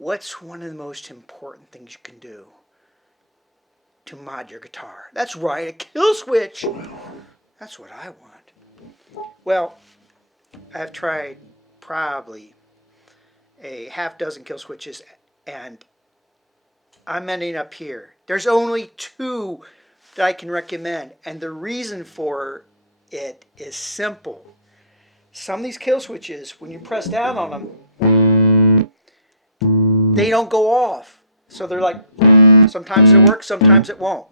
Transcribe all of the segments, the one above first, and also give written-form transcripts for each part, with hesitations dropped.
What's one of the most important things you can do to mod your guitar? That's right, a kill switch. That's what I want. Well, I've tried probably a half dozen kill switches, and I'm ending up here. There's only two that I can recommend, and the reason for it is simple. Some of these kill switches, when you press down on them, they don't go off. So they're like, sometimes it works, sometimes it won't.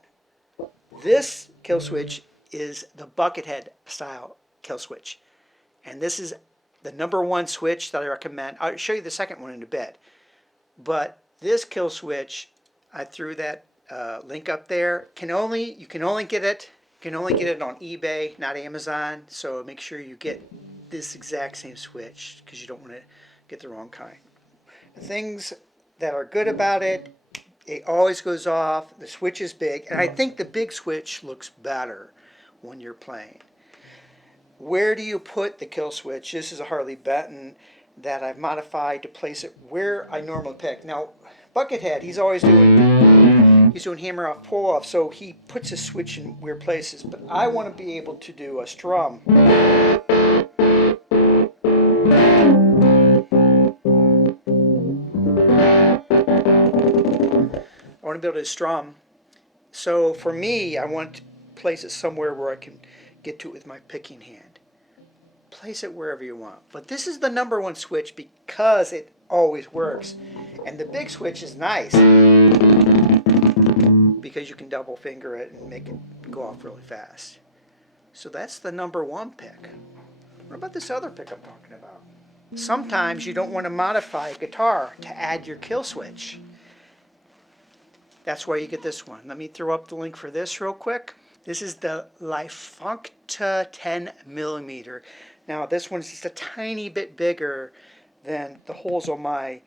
This kill switch is the buckethead style kill switch. And this is the #1 switch that I recommend. I'll show you the second one in a bit. But this kill switch, I threw that link up there. You can only get it on eBay, not Amazon. So make sure you get this exact same switch because you don't want to get the wrong kind. The things that are good about it, it always goes off. The switch is big, and I think the big switch looks better when you're playing. Where do you put the kill switch? This is a Harley Benton that I've modified to place it where I normally pick. Now, Buckethead, he's doing hammer off, pull off, so he puts his switch in weird places. But I want to be able to do a strum. I want to be able to strum. So for me, I want to place it somewhere where I can get to it with my picking hand. Place it wherever you want. But this is the #1 switch because it always works. And the big switch is nice because you can double finger it and make it go off really fast. So that's the #1 pick. What about this other pick I'm talking about? Sometimes you don't want to modify a guitar to add your kill switch. That's why you get this one. Let me throw up the link for this real quick. This is the Lifuncta 10mm. Now this one's just a tiny bit bigger than the holes on my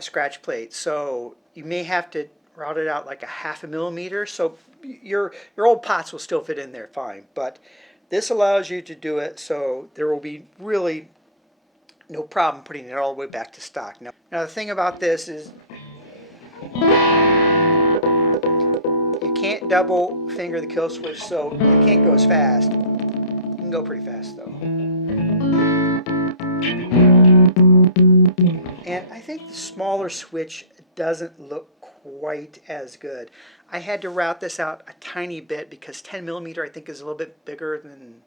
scratch plate. So you may have to route it out like a 1/2 millimeter. So your old pots will still fit in there fine. But this allows you to do it so there will be really no problem putting it all the way back to stock. Now the thing about this is you can't double finger the kill switch, so you can't go as fast. You can go pretty fast though. And I think the smaller switch doesn't look quite as good. I had to route this out a tiny bit because 10mm I think is a little bit bigger than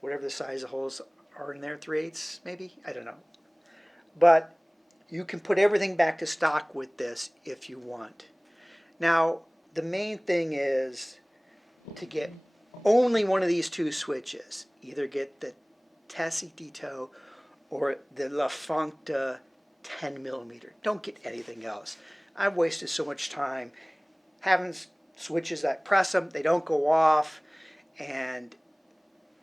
whatever the size of holes are in there, 3/8 maybe, I don't know. But you can put everything back to stock with this if you want. Now the main thing is to get only one of these two switches. Either get the Tessie Dito or the Lifuncta 10mm. Don't get anything else. I've wasted so much time having switches that press them, they don't go off, and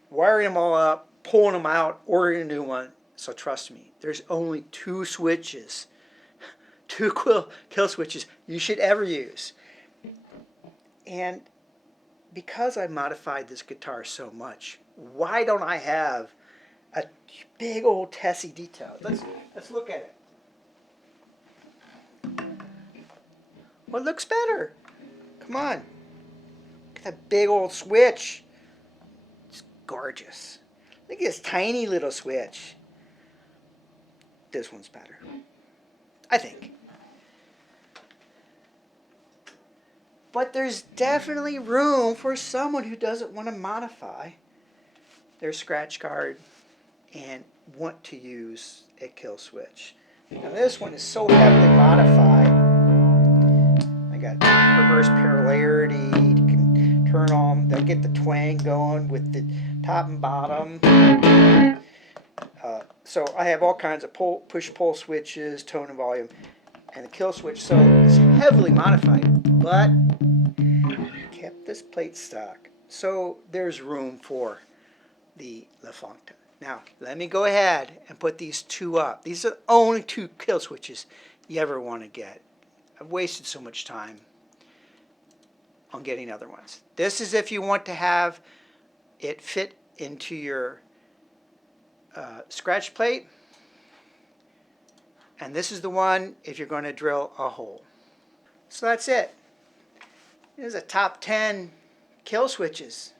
wiring them all up, pulling them out, ordering a new one. So trust me, there's only two switches, two kill switches you should ever use. And because I modified this guitar so much, why don't I have a big old Tessie Dito? Let's look at it. What looks better? Come on. Look at that big old switch. It's gorgeous. Look at this tiny little switch. This one's better, I think. But there's definitely room for someone who doesn't want to modify their scratch card and want to use a kill switch. Now this one is so heavily modified. I got reverse parallelarity, you can turn on, they'll get the twang going with the top and bottom. So I have all kinds of push-pull switches, tone and volume, and the kill switch. So it's heavily modified, but kept this plate stock. So there's room for the Lifuncta. Now, let me go ahead and put these two up. These are the only two kill switches you ever want to get. I've wasted so much time on getting other ones. This is if you want to have it fit into your scratch plate. And this is the one if you're going to drill a hole. So that's it. Here's a top 10 kill switches.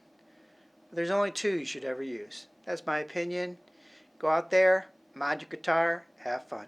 There's only 2 you should ever use. That's my opinion. Go out there, mod your guitar, have fun.